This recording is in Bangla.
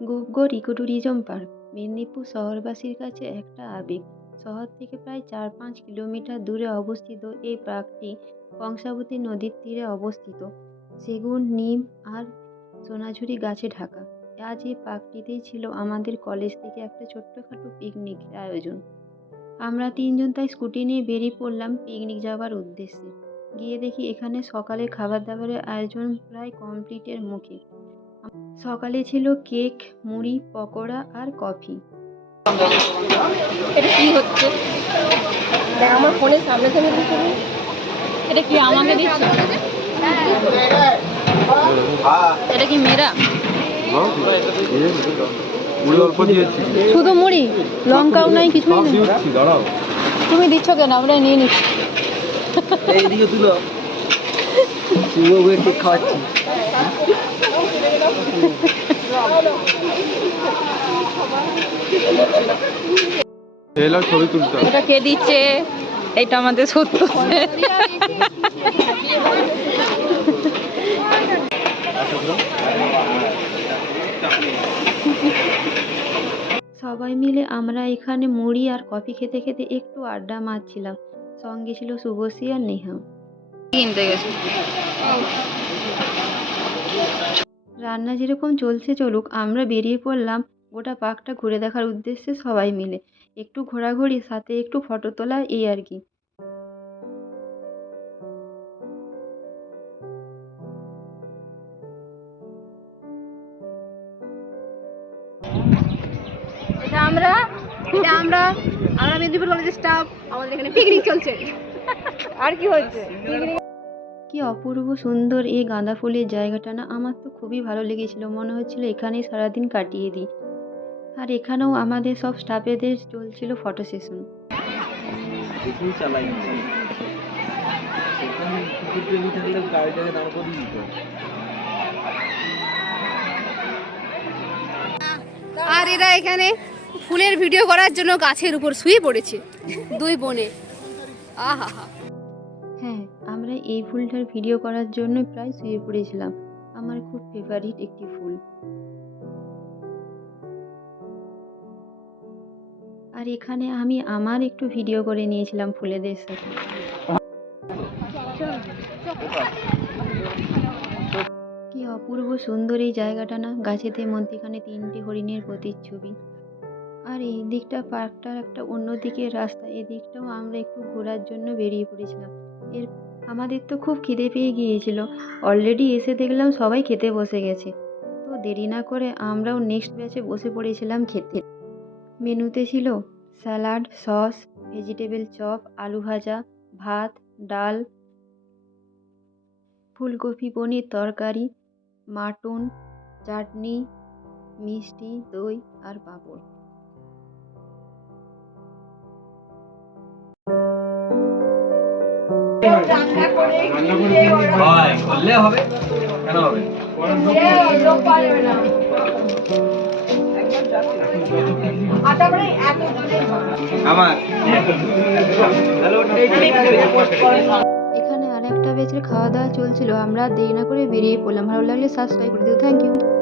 গুপগড় ইকোট্যুরিজম পার্ক মেদিনীপুর শহরবাসীর কাছে একটা আবেগ। শহর থেকে প্রায় 4-5 কিলোমিটার দূরে অবস্থিত এই পার্কটি কংসাবতী নদীর তীরে অবস্থিত। সেগুন, নিম আর সোনাঝুরি গাছে ঢাকা। আজ এই পার্কটিতেই ছিল আমাদের কলেজ থেকে একটা ছোট্টখাটো পিকনিকের আয়োজন। আমরা তিনজন তাই স্কুটি নিয়ে বেরিয়ে পড়লাম পিকনিক যাওয়ার উদ্দেশ্যে। গিয়ে দেখি এখানে সকালের খাবার দাবারের আয়োজন প্রায় কমপ্লিটের মুখে। সকালে ছিল কেক, মুড়ি, পকোড়া আর কফি। এটা কি হচ্ছে? দেখ আমার ফোনের সামনে সামনে দিচ্ছে। এটা কি আমাকে দিচ্ছে? এটা কি মেরা? শুধু মুড়ি, লঙ্কাও নাই, কিছুই নেই। তুমি দিচ্ছ কেন? আমরা নিয়ে নিচ্ছি। এইদিকে তুলো, কেক খাওয়াচ্ছি। ছবি তুলতে এটা কে দিচ্ছে? এটা আমাদের সত্য। সবাই মিলে আমরা এখানে মুড়ি আর কফি খেতে খেতে একটু আড্ডা মারছিলাম। সঙ্গে ছিল শুভশ্রী আর নেহা। কিনতে গেছে। রান্না যেরকম চলছে চলুক, আমরা বেরিয়ে পড়লাম গোটা পার্কটা ঘুরে দেখার উদ্দেশ্যে সবাই মিলে। একটু ঘোরাঘুরি, সাথে একটু ফটো তোলা, এই আর কি। এটা আমরা মেদিনীপুর কলেজের স্টাফ। আমাদের এখানে পিকনিক চলছে। আর কি হচ্ছে? কি অপূর্ব সুন্দর এই গাঁদা ফুলের জায়গাটা না, আমার তো খুবই ভালো লেগেছিল। মনে হচ্ছিল এখানেই সারাদিন কাটিয়ে দিই। আর এখানেও আমাদের সব স্টাফেদের চলছিল ফটো সেশন। আর এরা এখানে ফুলের ভিডিও করার জন্য গাছের উপর শুয়ে পড়েছে দুই বোনে। আহা হা। হ্যাঁ, আমরা এই ফুলটার ভিডিও করার জন্য প্রায় শুয়ে পড়েছিলাম। আমার খুব ফেভারিট একটি ফুল। আর এখানে আমি আমার একটু ভিডিও করে নিয়েছিলাম ফুলেদের সাথে। কি অপূর্ব সুন্দর এই জায়গাটা না, গাছেদের মধ্যেখানে 3টে হরিণের প্রতিচ্ছবি। আর এই দিকটা পার্কটার একটা অন্যদিকের রাস্তা, এদিকটাও আমরা একটু ঘোরার জন্য বেরিয়ে পড়েছিলাম। আমাদের তো খুব খিদে পেয়ে গিয়েছিল। অলরেডি এসে দেখলাম সবাই খেতে বসে গেছে। তো দেরি না করে আমরাও নেক্সট ব্যাচে বসে পড়েছিলাম খেতে। মেনুতে ছিল স্যালাড, সস, ভেজিটেবল চপ, আলু ভাজা, ভাত, ডাল, ফুলকপি পনির তরকারি, মাটন, চাটনি, মিষ্টি, দই আর পাঁপড়। করলে হবে, কেন হবে? এখানে আরেকটা ব্যাচের খাওয়া দাওয়া চলছিল। আমরা দেরি না করে বেরিয়ে পড়লাম। ভালো লাগলে সাবস্ক্রাইব করে দিও। Thank you.